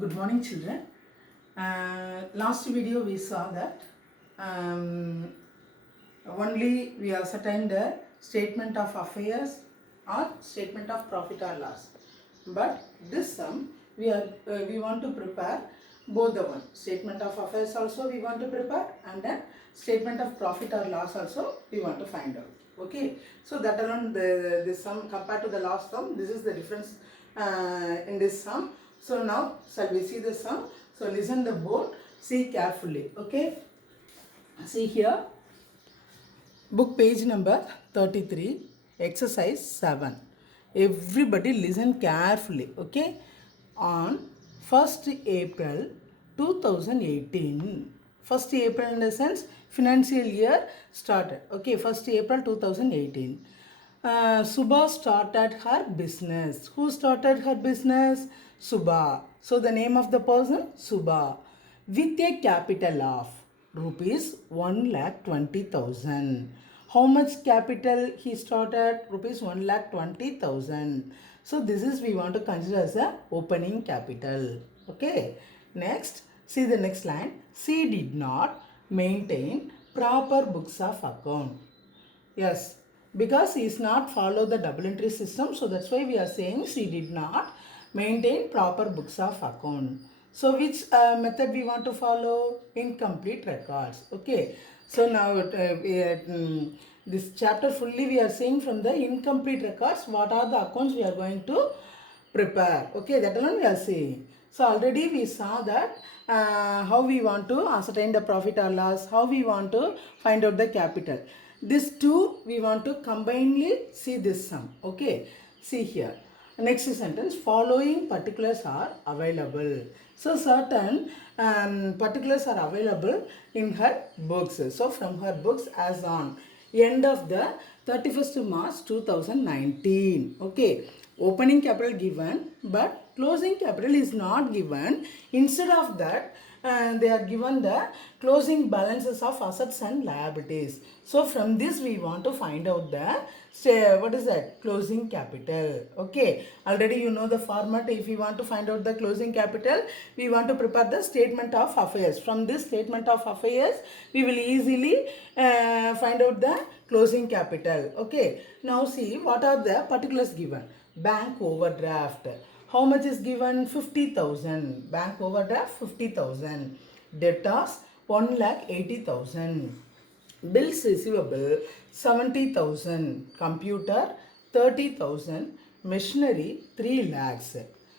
Good morning, children. Last video we saw that only we ascertained the statement of affairs or statement of profit or loss. But this sum we want to prepare both the one statement of affairs also we want to prepare, and then statement of profit or loss also we want to find out. Okay, so that alone this sum compared to the last sum, this is the difference in this sum. So now shall we see the sum? So listen the board, see carefully. Okay, see here, book page number 33, exercise 7. Everybody listen carefully. Okay, on 1st April 2018, 1st April in the sense financial year started. Okay, 1st April 2018. Subha started her business. Who started her business? Subha. So the name of the person? Subha. With a capital of rupees 1,20,000. How much capital he started? Rupees 1,20,000. So this is we want to consider as a opening capital. Okay. Next, see the next line. She did not maintain proper books of account. Yes, because he is not follow the double entry system, so that's why we are saying she did not maintain proper books of account. So which method we want to follow? Incomplete records. Okay. So now this chapter fully we are seeing from the incomplete records what are the accounts we are going to prepare. Okay, that alone we are seeing. So already we saw that how we want to ascertain the profit or loss, how we want to find out the capital. This two we want to combinedly see this sum. Okay, see here. Next sentence, following particulars are available. So certain particulars are available in her books. So from her books as on end of the 31st March 2019. Okay, opening capital given but closing capital is not given. Instead of that, they are given the closing balances of assets and liabilities. So from this we want to find out the what is that? Closing capital. Okay, already you know the format. If we want to find out the closing capital, we want to prepare the statement of affairs. From this statement of affairs, we will easily find out the closing capital. Okay, now see what are the particulars given. Bank overdraft. How much is given? 50,000. Bank overdraft 50,000. Debtors 1,80,000. Bills receivable 70,000. Computer 30,000. Machinery 3 lakhs.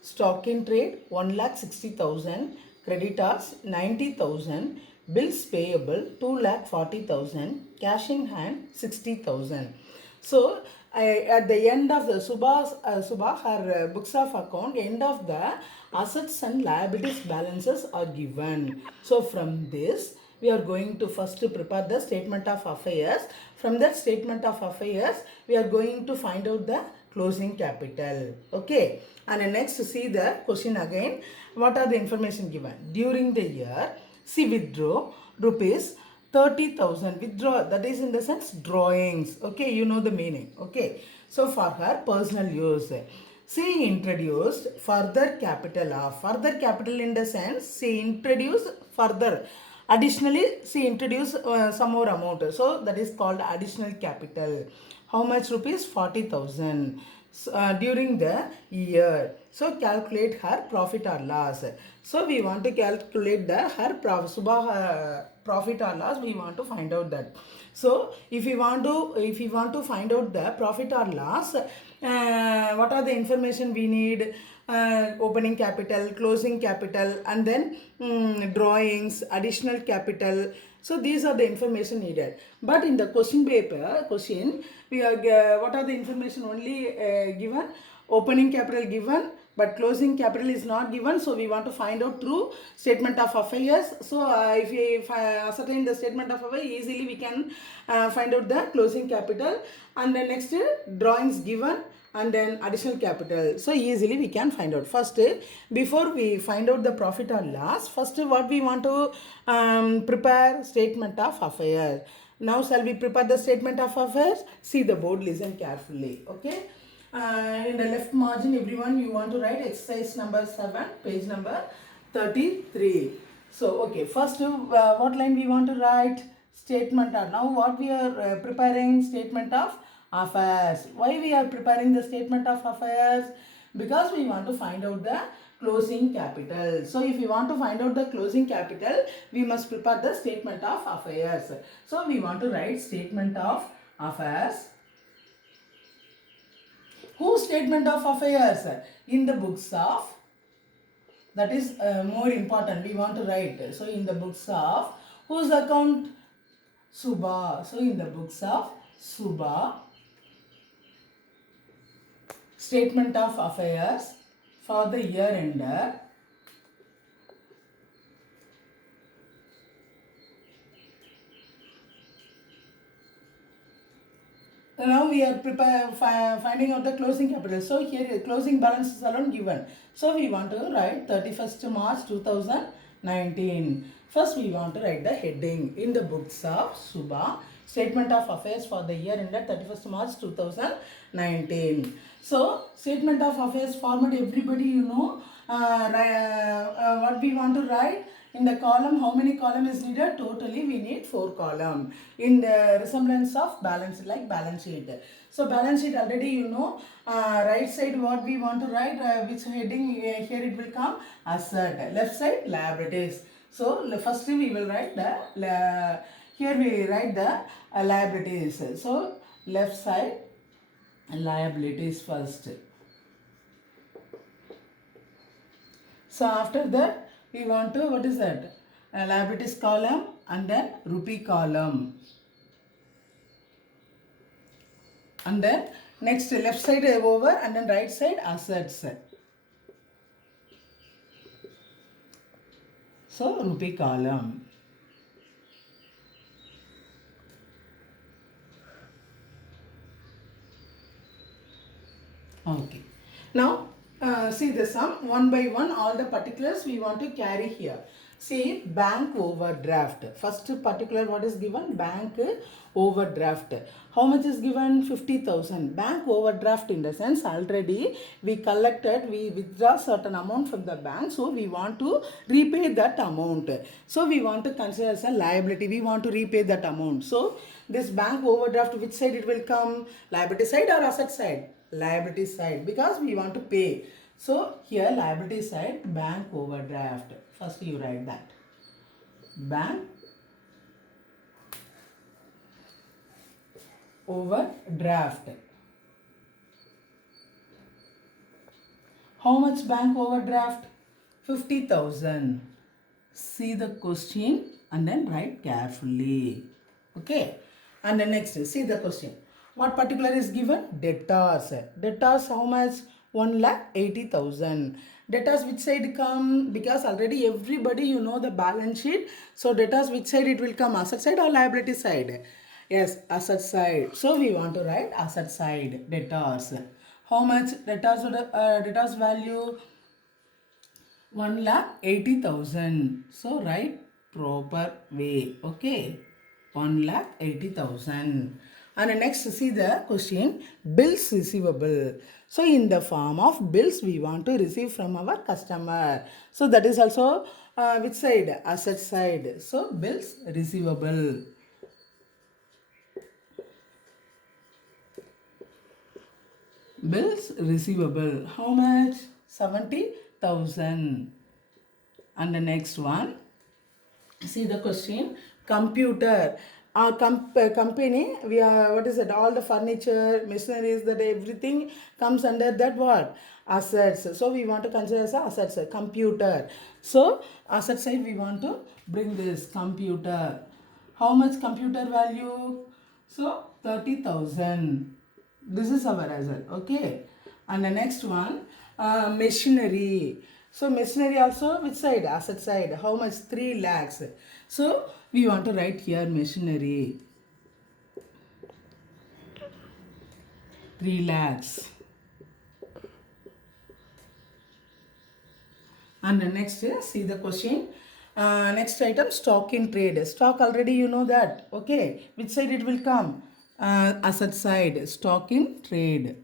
Stock in trade 1,60,000. Creditors 90,000. Bills payable 2,40,000. Cash in hand 60,000. So at the end of the Subha, her books of account, end of the assets and liabilities balances are given. So from this, we are going to first prepare the statement of affairs. From that statement of affairs, we are going to find out the closing capital. Okay. And next, see the question again. What are the information given? During the year, she withdrew rupees 30,000. Withdraw, that is in the sense drawings. Okay, you know the meaning. Okay, so for her personal use, she introduced further capital in the sense she introduced further. Additionally, she introduced some more amount. So that is called additional capital. How much? Rupees 40,000 during the year. So calculate her profit or loss. So we want to calculate the her profit or loss. We want to find out that. So if we want to find out the profit or loss, what are the information we need? Opening capital, closing capital, and then drawings, additional capital. So these are the information needed. But in the question paper, we are what are the information only given? Opening capital given, but closing capital is not given. So we want to find out through statement of affairs. So if we ascertain the statement of affairs, easily we can find out the closing capital. And then next drawings given, and then additional capital. So easily we can find out. First, before we find out the profit or loss, first what we want to prepare statement of affairs. Now shall we prepare the statement of affairs? See the board, listen carefully. Okay. In the left margin, everyone, you want to write exercise number 7, page number 33. So, okay, first what line we want to write? Statement of. Now what we are preparing? Statement of affairs. Why we are preparing the statement of affairs? Because we want to find out the closing capital. So if we want to find out the closing capital, we must prepare the statement of affairs. So we want to write statement of affairs. Whose statement of affairs? In the books of, that is more important, we want to write. So in the books of, whose account? Subha. So in the books of Subha, statement of affairs for the year ender. Now we are finding out the closing capital. So here closing balances are not given. So we want to write 31st March 2019. First we want to write the heading. In the books of Subha, statement of affairs for the year ended 31st March 2019. So statement of affairs format, everybody you know what we want to write. In the column, how many column is needed? Totally we need 4 column. In the resemblance of balance, like balance sheet. So balance sheet already you know. Right side what we want to write, which heading here it will come? Asset. Left side liabilities. So first we will write the, here we write the liabilities. So left side liabilities first. So after that we want to, what is that? Liabilities column and then rupee column. And then next left side over and then right side assets. So rupee column. Okay. Now see the sum one by one, all the particulars we want to carry here. See bank overdraft. First particular what is given? Bank overdraft. How much is given? 50,000. Bank overdraft in the sense already we collected, we withdraw certain amount from the bank. So we want to repay that amount. So we want to consider as a liability. We want to repay that amount. So this bank overdraft, which side it will come? Liability side or asset side? Liability side, because we want to pay. So here liability side, bank overdraft. First you write that. Bank overdraft. How much bank overdraft? 50,000. See the question and then write carefully. Okay. And the next, see the question. What particular is given? Debtors. Debtors how much? 1,80,000. Debtors which side come? Because already everybody you know the balance sheet. So debtors which side it will come? Asset side or liability side? Yes, asset side. So we want to write asset side, debtors. How much debtors, debtors value? 1,80,000. So write proper way. Okay. 1,80,000. And next see the question, bills receivable. So in the form of bills we want to receive from our customer. So that is also which side? Asset side. So bills receivable. Bills receivable. How much? 70,000. And the next one, see the question, computer. Our company, we are, what is it? All the furniture, machineries, that everything comes under that what? Assets. So we want to consider as assets. Computer. So asset side we want to bring this computer. How much computer value? So 30,000. This is our result. Okay. And the next one, machinery. So machinery also which side? Asset side. How much? 3 lakhs. So we want to write here machinery. 3 lakhs. And the next, see the question. Next item, stock in trade. Stock already you know that. Okay. Which side it will come? Asset side. Stock in trade.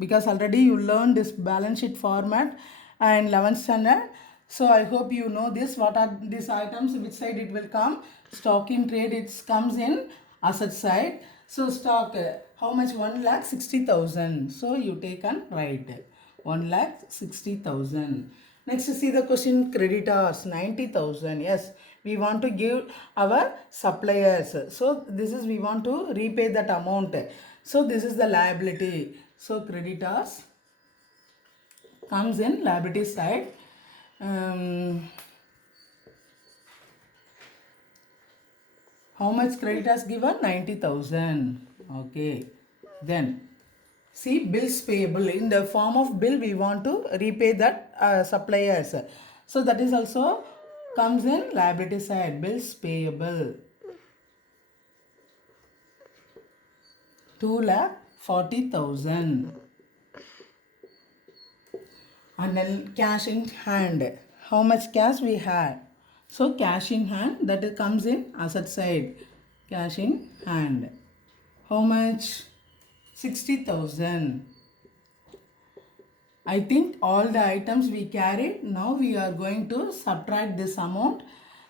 because already you learned this balance sheet format and 11th standard. So I hope you know this. What are these items? Which side it will come? Stock in trade, it comes in asset side. So stock, how much? 1,60,000. So you take and write 1,60,000. Next, see the question, creditors 90,000. Yes, we want to give our suppliers. So this is, we want to repay that amount. So this is the liability. So creditors comes in liability side. How much creditors given? 90,000. Okay. Then see, bills payable. In the form of bill, we want to repay that suppliers. So that is also comes in liability side. Bills payable 2,40,000. And then cash in hand. How much cash we had? So cash in hand, that comes in asset side. Cash in hand. How much? 60,000. I think all the items we carried. Now we are going to subtract this amount.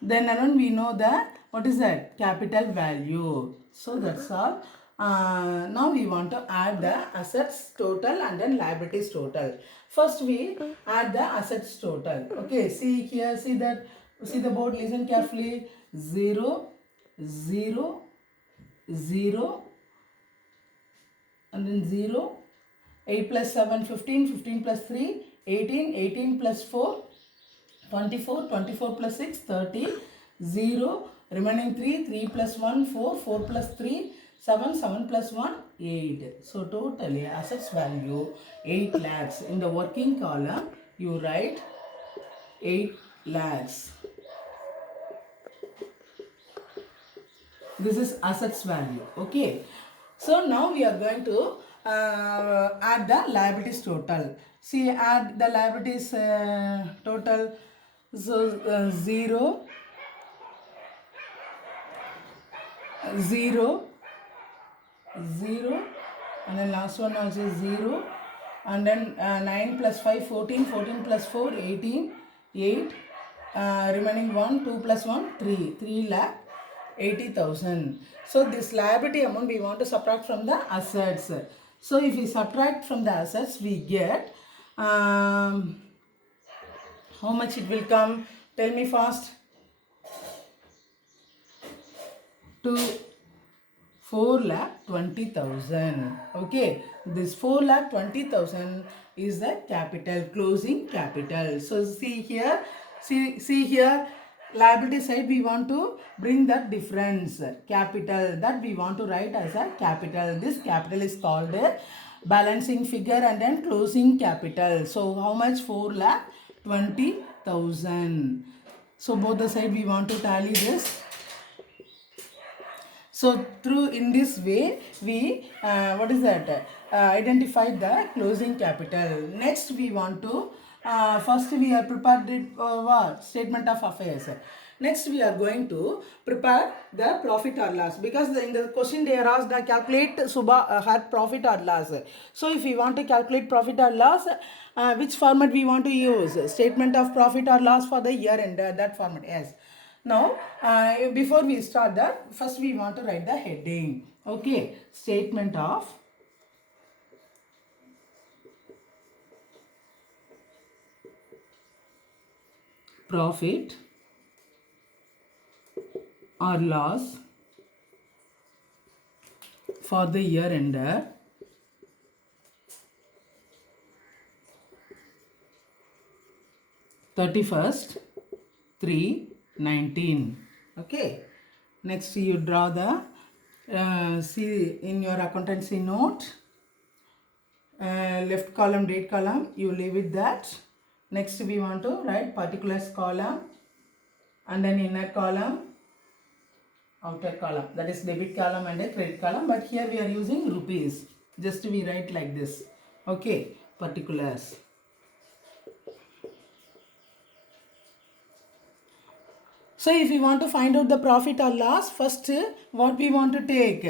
Then around we know the, what is that? Capital value. So that's all. Now we want to add the assets total and then liabilities total. First we add the assets total. Okay, see here, see that, see the board, listen carefully. 0, 0, 0, and then 0, 8 plus 7, 15, 15 plus 3, 18, 18 plus 4, 24, 24 plus 6, 30, 0, remaining 3, 3 plus 1, 4, 4 plus 3, 7, 7 plus 1, 8. So totally assets value 8 lakhs. In the working column, you write 8 lakhs. This is assets value. Okay. So now we are going to add the liabilities total. See, add the liabilities total. So 0, 0, 0, and then last one also 0, and then 9 plus 5, 14, 14 plus 4, 18, 8, remaining 1, 2 plus 1, 3, 3 lakh 80,000. So this liability amount we want to subtract from the assets. So if we subtract from the assets, we get how much it will come? Tell me fast. To 4,20,000. Okay, this 4,20,000 is the capital, closing capital. So see here, see here, liability side we want to bring that difference, capital, that we want to write as a capital. This capital is called a balancing figure and then closing capital. So how much? 4,20,000. So both the side we want to tally this. So through in this way we identify the closing capital. Next we want to first we have prepared what? Statement of affairs. Next we are going to prepare the profit or loss, because in the question they are asked to calculate Subha had profit or loss. So if we want to calculate profit or loss, which format we want to use? Statement of profit or loss for the year end, that format. Yes. Now, before we start that, first we want to write the heading. Okay, statement of profit or loss for the year ender 31st 3/19. Okay. Next you draw the see in your accountancy note, left column date column, you leave it that. Next we want to write particulars column and then inner column, outer column, that is debit column and a credit column, but here we are using rupees. Just we write like this. Okay, particulars. So if we want to find out the profit or loss, first what we want to take?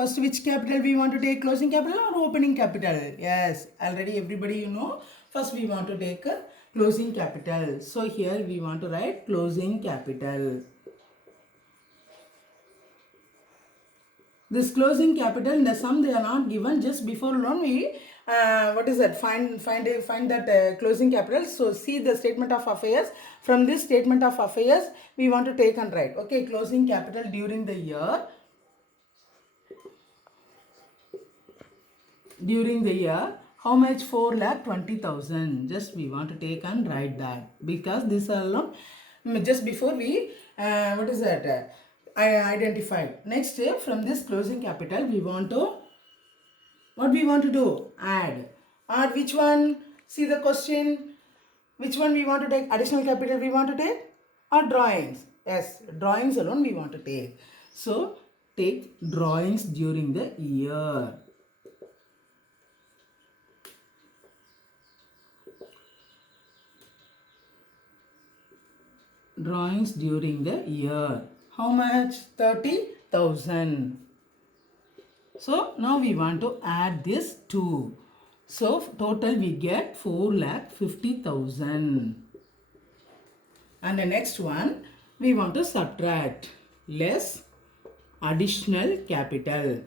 First, which capital we want to take? Closing capital or opening capital? Yes, already everybody you know. First, we want to take a closing capital. So here we want to write closing capital. This closing capital in the sum they are not given, just before loan we what is that, find that closing capital. So see the statement of affairs. From this statement of affairs we want to take and write. Okay, closing capital during the year. During the year, how much? 4,20,000. Just we want to take and write that, because this alone just before we what is that, I identified. Next, from this closing capital we want to, what we want to do? Add. Add which one? See the question. Which one we want to take? Additional capital we want to take, or drawings? Yes, drawings alone we want to take. So take drawings during the year. Drawings during the year. How much? 30,000. So now we want to add this 2. So total we get 4,50,000. And the next one we want to subtract less additional capital.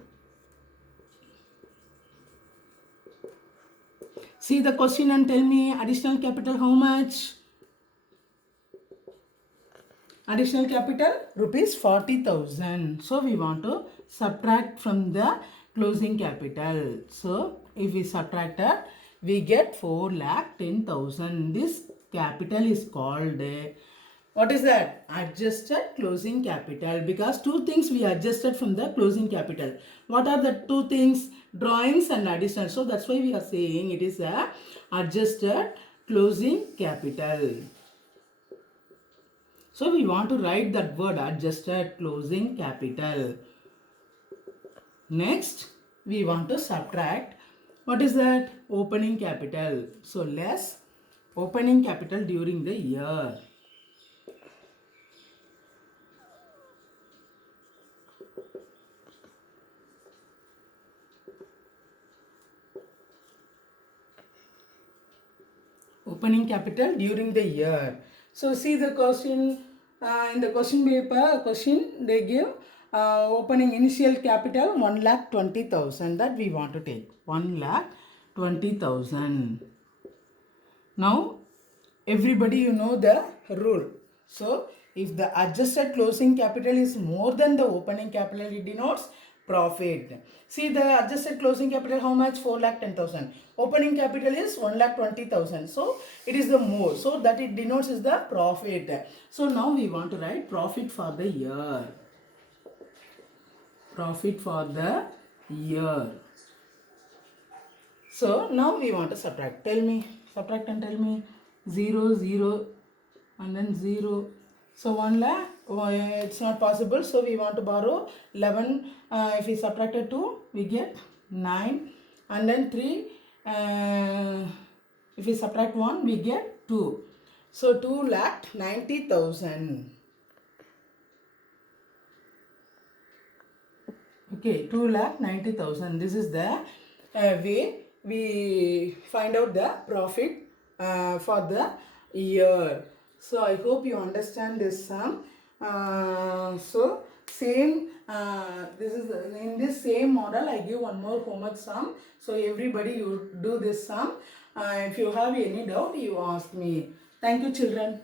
See the question and tell me additional capital how much? Additional capital rupees 40,000. So we want to subtract from the closing capital. So if we subtract that, we get 4,10,000. This capital is called what is that? Adjusted closing capital, because two things we adjusted from the closing capital. What are the two things? Drawings and additional. So that's why we are saying it is a adjusted closing capital. So we want to write that word adjusted closing capital. Next, we want to subtract. What is that? Opening capital. So less opening capital during the year. Opening capital during the year. So see the question, in the question paper, they give opening initial capital 1,20,000, that we want to take 1,20,000. Now everybody you know the rule. So if the adjusted closing capital is more than the opening capital, it denotes profit. See the adjusted closing capital how much? 4,10,000. Opening capital is 1,20,000. So it is the more. So that it denotes is the profit. So now we want to write profit for the year. Profit for the year. So now we want to subtract. Tell me. Subtract and tell me. 0, 0 and then 0. So 1 lakh, it's not possible. So we want to borrow 11. If we subtracted 2, we get 9. And then 3. If we subtract 1, we get 2. So 2,90,000. Okay, 2,90,000. This is the way we find out the profit for the year. So I hope you understand this sum. So same, this is in this same model I give one more homework sum. So everybody you do this sum. If you have any doubt, you ask me. Thank you, children.